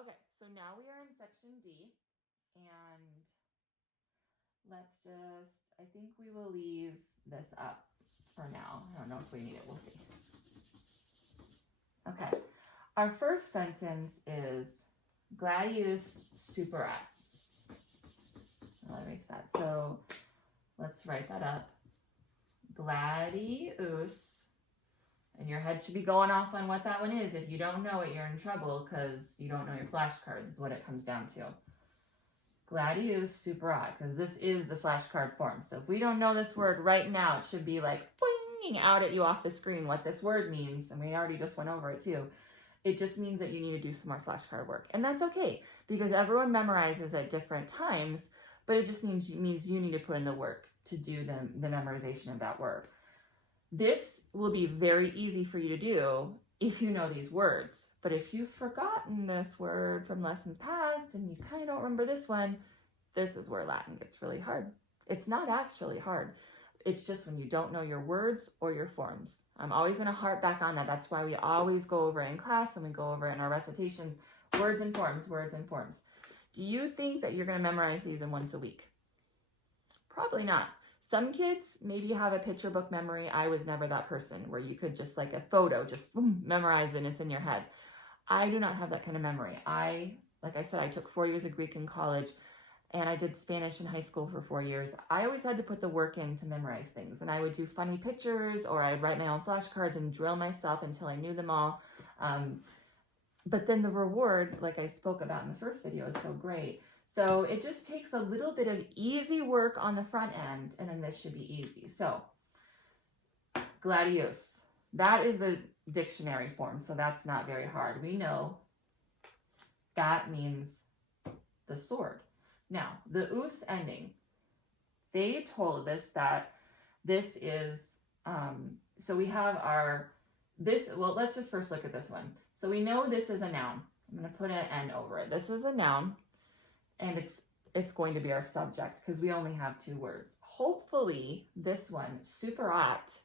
Okay, so now we are in section D, and let's just, I think we will leave this up for now. I don't know if we need it, we'll see. Okay, our first sentence is gladius superat. I'll erase that. So let's write that up. Gladius. And your head should be going off on what that one is. If you don't know it, you're in trouble because you don't know your flashcards is what it comes down to. Gladius superat, because this is the flashcard form. So if we don't know this word right now, it should be like boinging out at you off the screen what this word means. And we already just went over it too. It just means that you need to do some more flashcard work. And that's okay, because everyone memorizes at different times, but it just means you need to put in the work to do the memorization of that word. This will be very easy for you to do if you know these words. But if you've forgotten this word from lessons past and you kind of don't remember this one, this is where Latin gets really hard. It's not actually hard. It's just when you don't know your words or your forms. I'm always going to harp back on that. That's why we always go over it in class and we go over it in our recitations, words and forms, words and forms. Do you think that you're going to memorize these in once a week? Probably not. Some kids maybe have a picture book memory. I was never that person where you could just like a photo, just memorize it and it's in your head. I do not have that kind of memory. Like I said, I took 4 years of Greek in college and I did Spanish in high school for 4 years. I always had to put the work in to memorize things, and I would do funny pictures or I'd write my own flashcards and drill myself until I knew them all. But then the reward, like I spoke about in the first video, is so great. So it just takes a little bit of easy work on the front end, and then this should be easy. So gladius, that is the dictionary form, so that's not very hard. We know that means the sword. Now, the us ending, they told us that this is, so we have well, let's just first look at this one. So we know this is a noun. I'm going to put an N over it. This is a noun. And it's going to be our subject because we only have 2 words. Hopefully, this one, superat,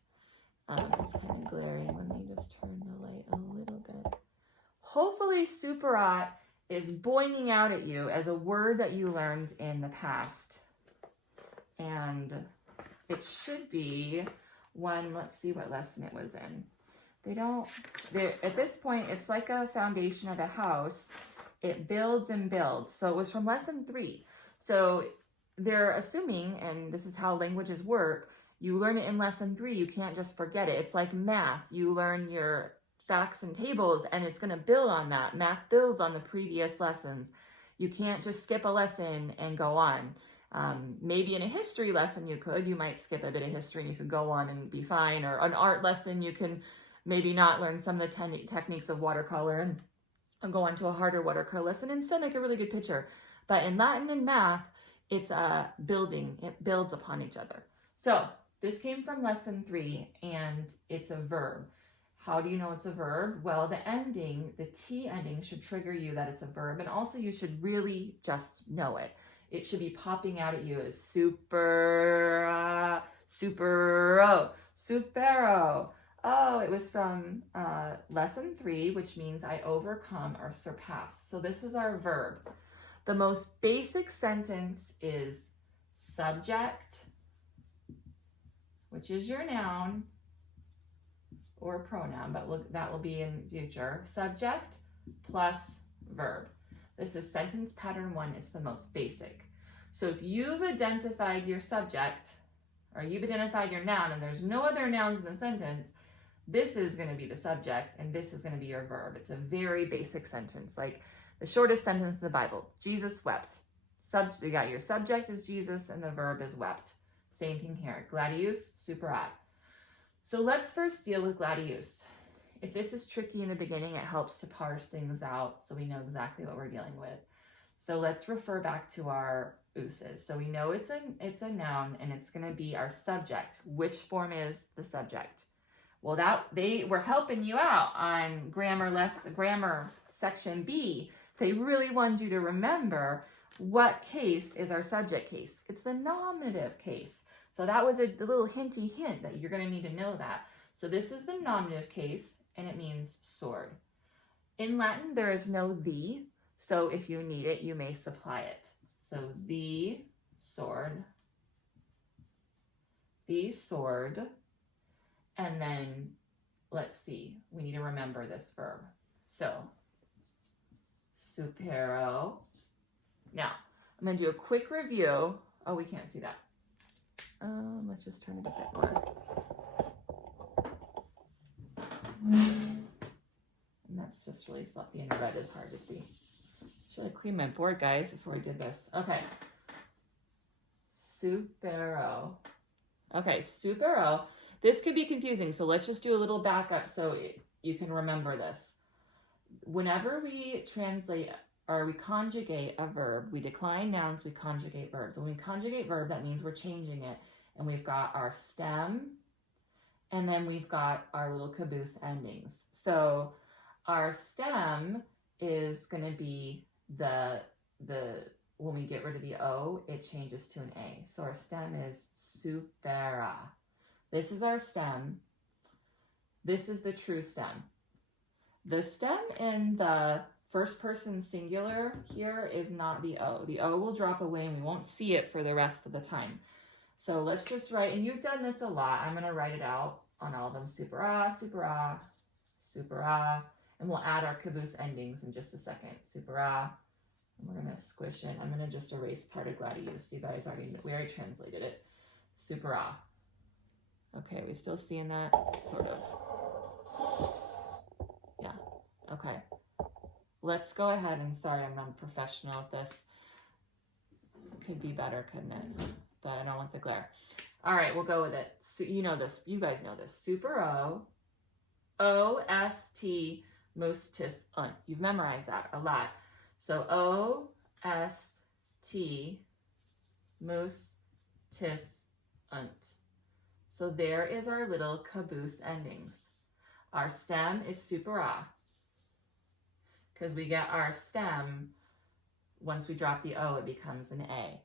it's kind of glaring. Let me just turn the light a little bit. Hopefully, superat is boinging out at you as a word that you learned in the past. And it should be one, let's see what lesson it was in. At this point, it's like a foundation of a house. It builds and builds. So it was from lesson 3. So they're assuming, and this is how languages work, you learn it in lesson 3. You can't just forget it. It's like math. You learn your facts and tables, and it's going to build on that. Math builds on the previous lessons. You can't just skip a lesson and go on. Maybe in a history lesson you might skip a bit of history and you could go on and be fine. Or an art lesson, you can maybe not learn some of the techniques of watercolor and go on to a harder watercolor lesson and still make a really good picture. But in Latin and math, it's a building. It builds upon each other. So this came from lesson 3, and it's a verb. How do you know it's a verb? Well, the ending, the T ending, should trigger you that it's a verb. And also you should really just know it. It should be popping out at you as supero. Oh, it was from lesson 3, which means I overcome or surpass. So this is our verb. The most basic sentence is subject, which is your noun or pronoun, but that will be in future. Subject plus verb. This is sentence pattern 1. It's the most basic. So if you've identified your subject or you've identified your noun and there's no other nouns in the sentence, this is going to be the subject and this is going to be your verb. It's a very basic sentence, like the shortest sentence in the Bible. Jesus wept. You got your subject is Jesus and the verb is wept. Same thing here. Gladius, superat. So let's first deal with gladius. If this is tricky in the beginning, it helps to parse things out so we know exactly what we're dealing with. So let's refer back to our uses. So we know it's a noun and it's going to be our subject. Which form is the subject? Well, they were helping you out on grammar section B. They really wanted you to remember what case is our subject case. It's the nominative case. So that was a little hinty hint that you're going to need to know that. So this is the nominative case, and it means sword. In Latin, there is no the. So if you need it, you may supply it. So the sword, and then let's see, we need to remember this verb. So supero. Now, I'm going to do a quick review. Oh, we can't see that. Let's just turn it a bit more. And that's just really sloppy, and red is hard to see. Should I clean my board, guys, before I did this? Okay. Supero. Okay, supero. This could be confusing, so let's just do a little backup so you can remember this. Whenever we translate or we conjugate a verb, we decline nouns, we conjugate verbs. When we conjugate verb, that means we're changing it. And we've got our stem, and then we've got our little caboose endings. So our stem is going to be when we get rid of the O, it changes to an A. So our stem is supera. This is our stem. This is the true stem. The stem in the first person singular here is not the O. The O will drop away and we won't see it for the rest of the time. So let's just write, and you've done this a lot. I'm going to write it out on all of them. Supera, supera, supera. And we'll add our caboose endings in just a second. Supera. And we're going to squish it. I'm going to just erase part of gladius. You guys we already translated it. Supera. Okay, we still seeing that? Sort of. Yeah. Okay. Let's go ahead and, sorry, I'm unprofessional at this. Could be better, couldn't it? But I don't want the glare. All right, we'll go with it. So you know this. You guys know this. Supero. O-S-T, mus-tis, unt. You've memorized that a lot. So O-S-T, mus-tis, unt. So there is our little caboose endings. Our stem is supera, because we get our stem, once we drop the O, it becomes an A.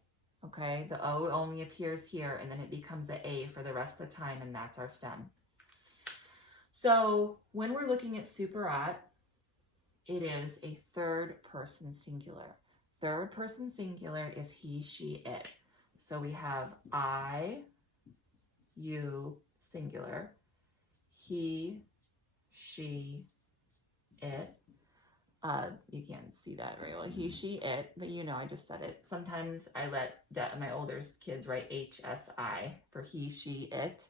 Okay, the O only appears here, and then it becomes an A for the rest of the time, and that's our stem. So when we're looking at superat, it is a third person singular. Third person singular is he, she, it. So we have I, you, singular, he, she, it. You can't see that very well. He, she, it, but you know, I just said it. Sometimes I let my older kids write H-S-I for he, she, it.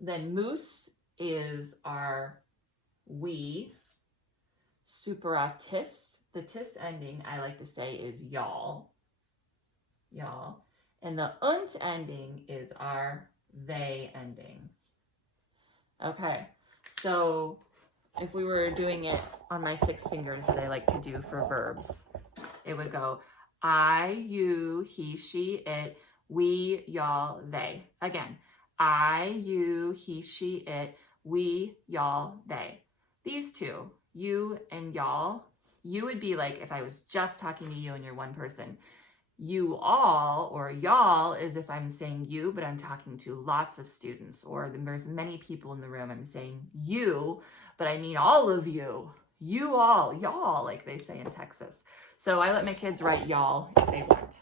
Then moose is our we. Superatis, the tis ending, I like to say, is y'all. Y'all. And the unt ending is our they ending. Okay, so if we were doing it on my 6 fingers that I like to do for verbs, it would go I, you, he, she, it, we, y'all, they. Again, I, you, he, she, it, we, y'all, they. These two, you and y'all, you would be like if I was just talking to you and you're one person. You all or y'all is if I'm saying you, but I'm talking to lots of students, or there's many people in the room. I'm saying you, but I mean all of you. You all, y'all, like they say in Texas. So I let my kids write y'all if they want.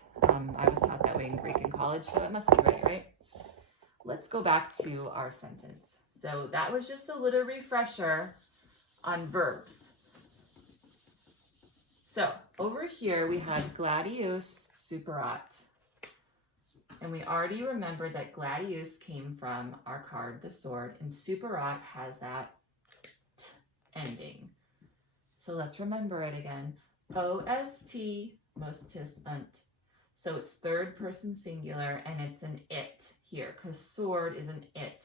I was taught that way in Greek in college, so it must be right? Let's go back to our sentence. So that was just a little refresher on verbs. So over here we had gladius superat. And we already remembered that gladius came from our card, the sword, and superat has that t ending. So let's remember it again. O-S-T, mus-tis, unt. So it's third person singular, and it's an it here, because sword is an it.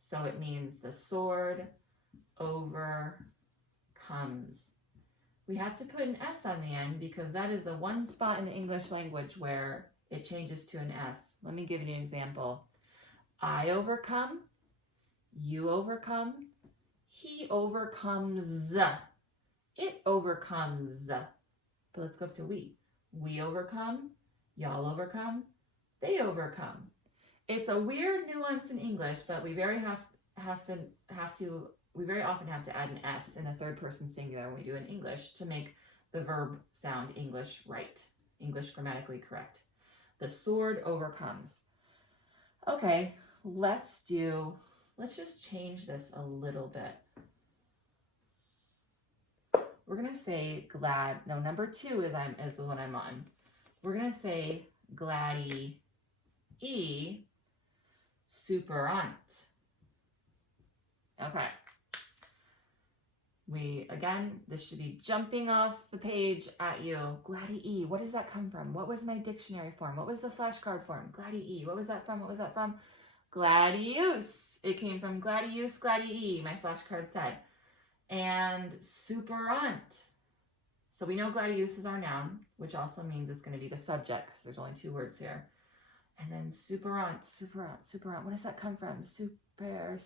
So it means the sword overcomes. We have to put an S on the end because that is the one spot in the English language where it changes to an S. Let me give you an example. I overcome, you overcome, he overcomes, it overcomes. But let's go up to we. We overcome, y'all overcome, they overcome. It's a weird nuance in English, but we very often have to add an S in a third person singular when we do in English to make the verb sound English right, English grammatically correct. The sword overcomes. Okay, let's just change this a little bit. We're going to say glad. No, number 2 is the one I'm on. We're going to say gladdy superant. Okay. This should be jumping off the page at you. Gladdy what does that come from? What was my dictionary form? What was the flashcard form? Gladdy what was that from? What was that from? Gladius. It came from gladius, gladdy my flashcard said. And superant. So we know gladius is our noun, which also means it's going to be the subject, because there's only 2 words here. And then superant. What does that come from? Supero.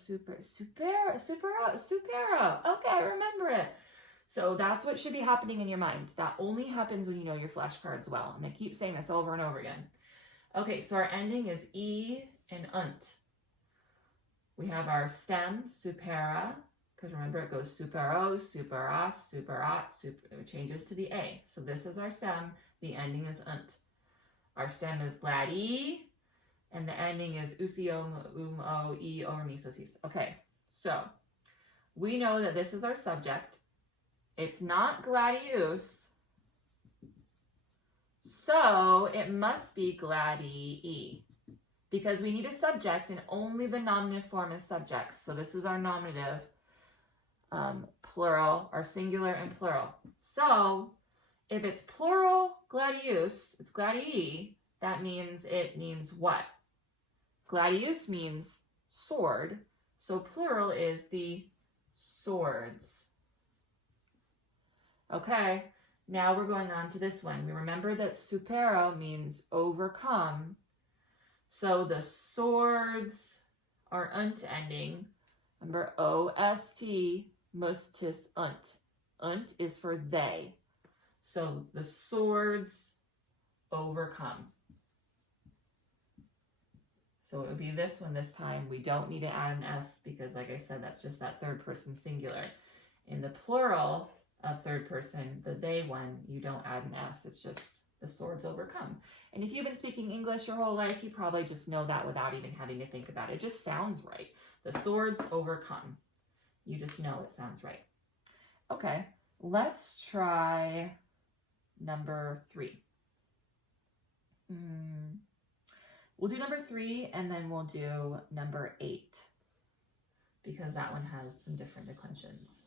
Okay, I remember it. So that's what should be happening in your mind. That only happens when you know your flashcards well. I'm going to keep saying this over and over again. Okay, so our ending is E and unt. We have our stem, supera, because remember it goes supero, superas, superat, it changes to the A. So this is our stem. The ending is unt. Our stem is gladdy, and the ending is usio, o, e, or misosis. Okay, so we know that this is our subject. It's not gladius, so it must be gladdy, because we need a subject, and only the nominative form is subjects. So this is our nominative, plural, our singular and plural. So if it's plural gladius, it's gladii, that means it means what? Gladius means sword, so plural is the swords. Okay, now we're going on to this one. We remember that supero means overcome, so the swords are unt ending. Remember, O-S-T, mustis unt. Unt is for they. So the swords overcome. So it would be this one this time. We don't need to add an S because, like I said, that's just that third person singular. In the plural of third person, the they one, you don't add an S. It's just the swords overcome. And if you've been speaking English your whole life, you probably just know that without even having to think about it. It just sounds right. The swords overcome. You just know it sounds right. Okay, let's try number 3. We'll do number 3 and then we'll do number 8 because that one has some different declensions.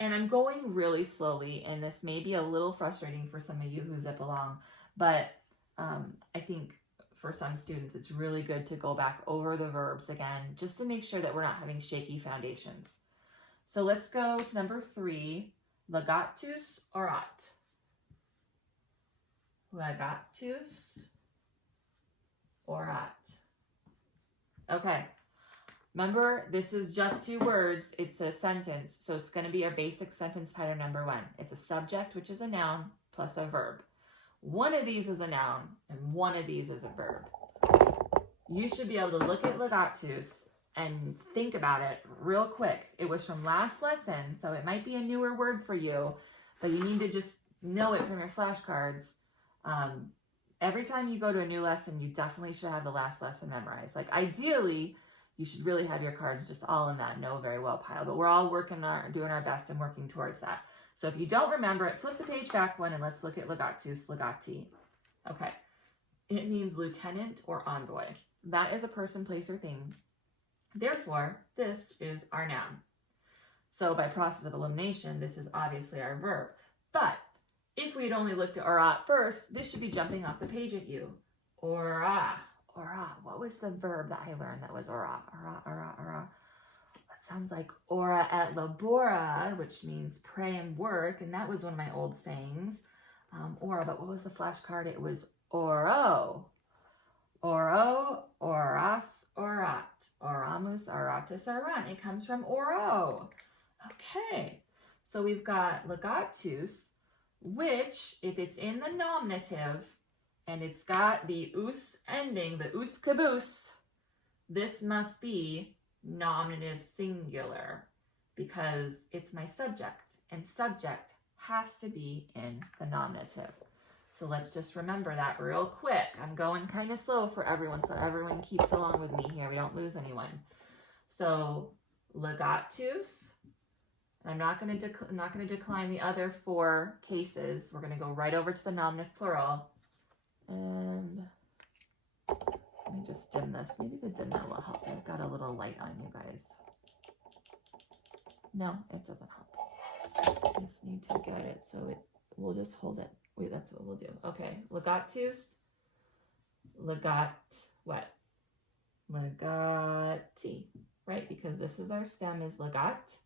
And I'm going really slowly, and this may be a little frustrating for some of you who zip along, but I think for some students it's really good to go back over the verbs again just to make sure that we're not having shaky foundations. So let's go to number 3, legatus orat. Legatus orat. Okay. Remember, this is just 2 words. It's a sentence, so it's going to be our basic sentence pattern number 1. It's a subject, which is a noun, plus a verb. One of these is a noun, and one of these is a verb. You should be able to look at legatus and think about it real quick. It was from last lesson, so it might be a newer word for you, but you need to just know it from your flashcards. Every time you go to a new lesson, you definitely should have the last lesson memorized. Like ideally, you should really have your cards just all in that know very well pile, but we're all doing our best and working towards that. So if you don't remember it, flip the page back one and let's look at legatus, legati. Okay, it means lieutenant or envoy. That is a person, place, or thing. Therefore, this is our noun. So by process of elimination, this is obviously our verb. But if we had only looked at orat first, this should be jumping off the page at you. Ora. Ora. What was the verb that I learned that was ora? Ora, ora, ora. That sounds like ora et labora, which means pray and work. And that was one of my old sayings. Ora, but what was the flashcard? It was oro. Oro, oras, orat. Oramus, oratus, oran. It comes from oro. Okay. So we've got legatus, which, if it's in the nominative, and it's got the us ending, the us caboose, this must be nominative singular. because it's my subject, and subject has to be in the nominative. So let's just remember that real quick. I'm going kind of slow for everyone, so everyone keeps along with me here. We don't lose anyone. So legatus. I'm not going to decline the other 4 cases. We're going to go right over to the nominative plural. And let me just dim this. Maybe the dim that will help. I've got a little light on you guys. No, it doesn't help. I just need to get it, so we'll just hold it. Wait, that's what we'll do. Okay, legatus, what? Legati, right? Because this is our stem is legat,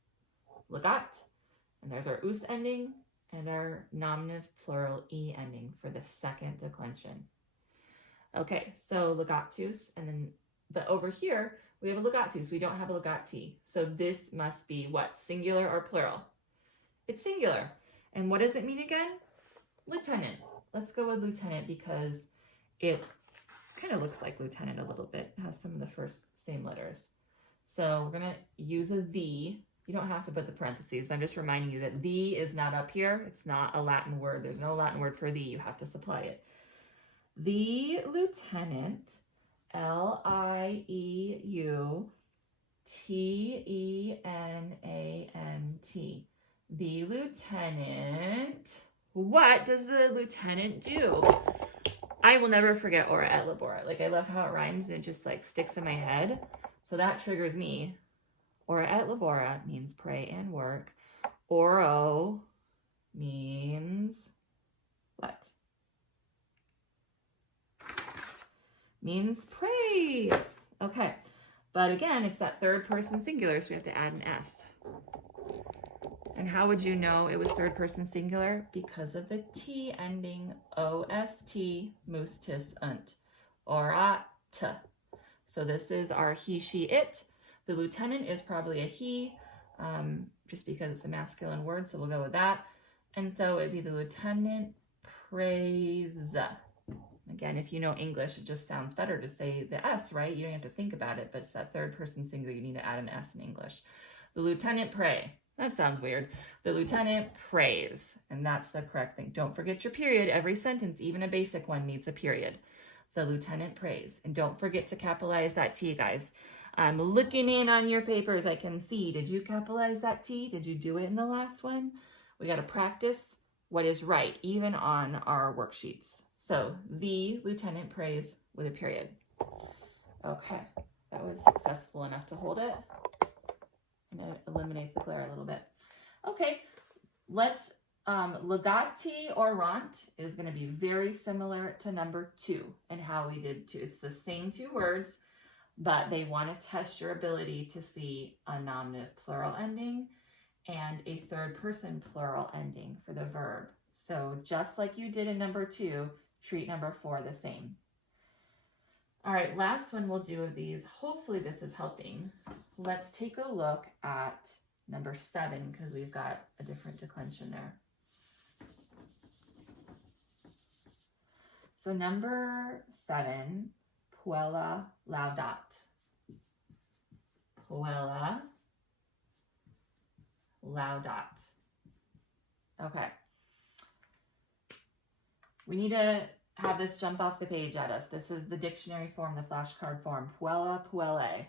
and there's our us ending and our nominative plural e ending for the second declension. Okay, so legatus, and then, but over here, we have a legatus. We don't have a legati. So this must be what? Singular or plural? It's singular. And what does it mean again? Lieutenant. Let's go with lieutenant because it kind of looks like lieutenant a little bit. It has some of the first same letters. So we're going to use a the. You don't have to put the parentheses, but I'm just reminding you that the is not up here. It's not a Latin word. There's no Latin word for the. You have to supply it. The lieutenant, Lieutenant. The lieutenant. What does the lieutenant do? I will never forget ora et labora. Like, I love how it rhymes and it just like sticks in my head. So that triggers me. Ora et labora means pray and work. Oro means what? Means pray. Okay. But again, it's that third person singular, so we have to add an S. And how would you know it was third person singular? Because of the T ending, O-S-T, mus, tis, unt. Orat. So this is our he, she, it. The lieutenant is probably a he, just because it's a masculine word, so we'll go with that. And so it'd be the lieutenant prays. Again, if you know English, it just sounds better to say the S, right? You don't have to think about it, but it's that third person singular. You need to add an S in English. The lieutenant pray. That sounds weird. The lieutenant prays, and that's the correct thing. Don't forget your period. Every sentence, even a basic one, needs a period. The lieutenant prays. And don't forget to capitalize that T, guys. I'm looking in on your papers. I can see. Did you capitalize that T? Did you do it in the last one? We got to practice what is right, even on our worksheets. So, the lieutenant prays with a period. Okay, that was successful enough to hold it. I'm going to eliminate the glare a little bit. Okay, let's, legati or rant is going to be very similar to number 2 and how we did 2. It's the same 2 words, but they want to test your ability to see a nominative plural ending and a third person plural ending for the verb. So just like you did in number 2, treat number 4 the same. All right, last one we'll do of these. Hopefully this is helping. Let's take a look at number 7 because we've got a different declension there. So number 7, puella laudat. Puella laudat. Okay. We need to have this jump off the page at us. This is the dictionary form, the flashcard form. Puella, puellae.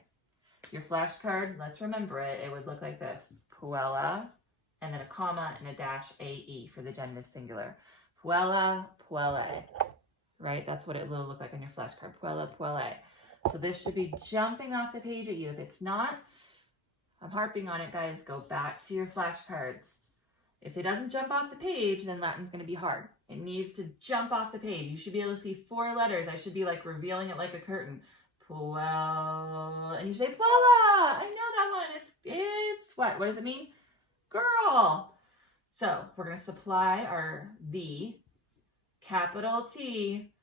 Your flashcard, let's remember it. It would look like this. Puella, and then a comma and a dash A-E for the genitive singular. Puella, puellae. Right? That's what it will look like on your flashcard. Puella, puellae. So this should be jumping off the page at you. If it's not, I'm harping on it, guys. Go back to your flashcards. If it doesn't jump off the page, then Latin's going to be hard. It needs to jump off the page. You should be able to see 4 letters. I should be like revealing it like a curtain. Puella. And you say, puella. I know that one. It's what? What does it mean? Girl. So we're going to supply our the, capital T,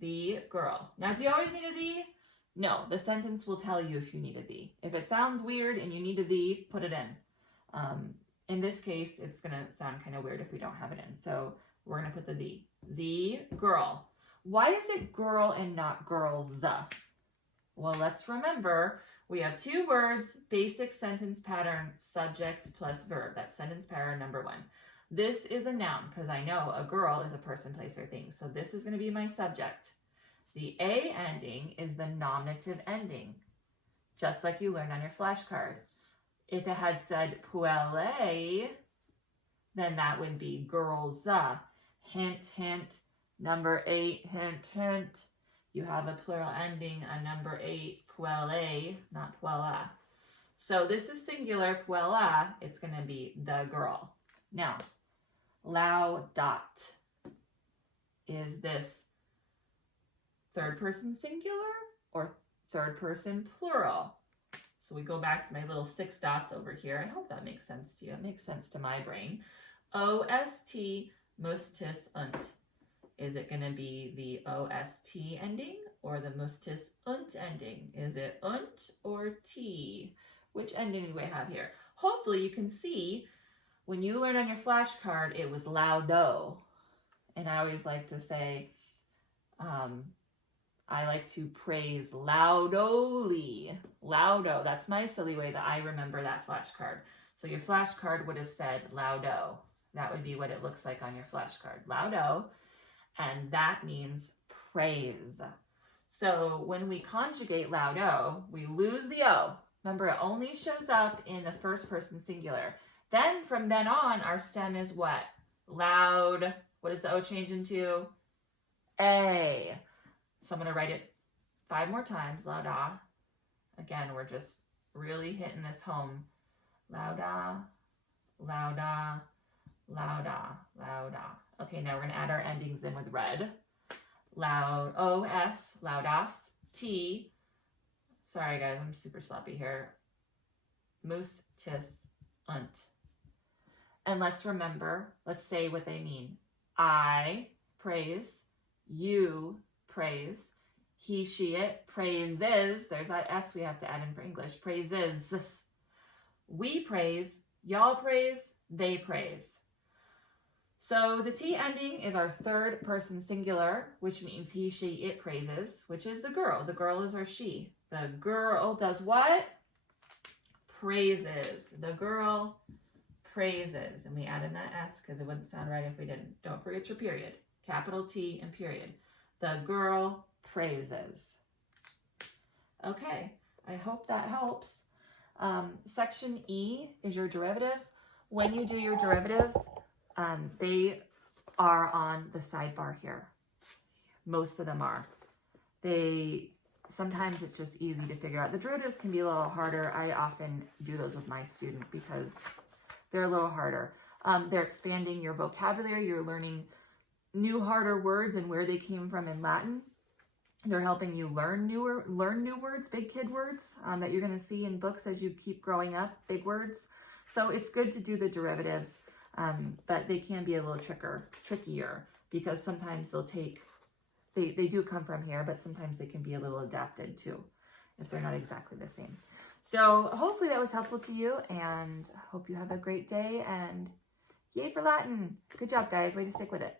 the girl. Now, do you always need a the? No. The sentence will tell you if you need a the. If it sounds weird and you need a the, put it in. In this case, it's going to sound kind of weird if we don't have it in. So we're going to put the the girl. Why is it girl and not girls? Well, let's remember we have two words, basic sentence pattern, subject plus verb. That's sentence pattern number 1. This is a noun because I know a girl is a person, place, or thing. So this is going to be my subject. The A ending is the nominative ending, just like you learned on your flashcard. If it had said puelle, then that would be girls. Hint, hint. Number 8, hint, hint. You have a plural ending on number 8, puelle, not puella. So this is singular, puella. It's going to be the girl. Now, laudat. Is this third person singular or third person plural? So we go back to my little 6 dots over here. I hope that makes sense to you. It makes sense to my brain. OST, mustis, und. Is it going to be the OST ending or the mustis, und ending? Is it und or t? Which ending do we have here? Hopefully you can see when you learn on your flashcard, it was laudo. And I always like to say, I like to praise laudoli. Laudo, that's my silly way that I remember that flashcard. So your flashcard would have said laudo. That would be what it looks like on your flashcard. Laudo, and that means praise. So when we conjugate laudo, we lose the O. Remember, it only shows up in the first person singular. Then from then on, our stem is what? Loud. What does the O change into? A. So I'm going to write it 5 more times. Lauda. Again, we're just really hitting this home. Lauda, lauda, lauda, lauda. Okay, now we're going to add our endings in with red. Loud, O-S, laudas, T. Sorry, guys, I'm super sloppy here. Mus, tis, unt. And let's remember, let's say what they mean. I praise, you praise, he, she, it praises. There's that S we have to add in for English. Praises. We praise, y'all praise, they praise. So the T ending is our third person singular, which means he, she, it praises, which is the girl. The girl is our she. The girl does what? Praises. The girl praises. And we added that S because it wouldn't sound right if we didn't. Don't forget your period. Capital T and period. The girl praises. Okay, I hope that helps. Section E is your derivatives. When you do your derivatives, they are on the sidebar here. Most of them are. Sometimes it's just easy to figure out. The derivatives can be a little harder. I often do those with my student because they're a little harder. They're expanding your vocabulary. You're learning new, harder words and where they came from in Latin. They're helping you learn new words, big kid words that you're going to see in books as you keep growing up, big words. So it's good to do the derivatives, but they can be a little trickier because sometimes they do come from here, but sometimes they can be a little adapted too if they're not exactly the same. So hopefully that was helpful to you, and hope you have a great day, and yay for Latin. Good job, guys. Way to stick with it.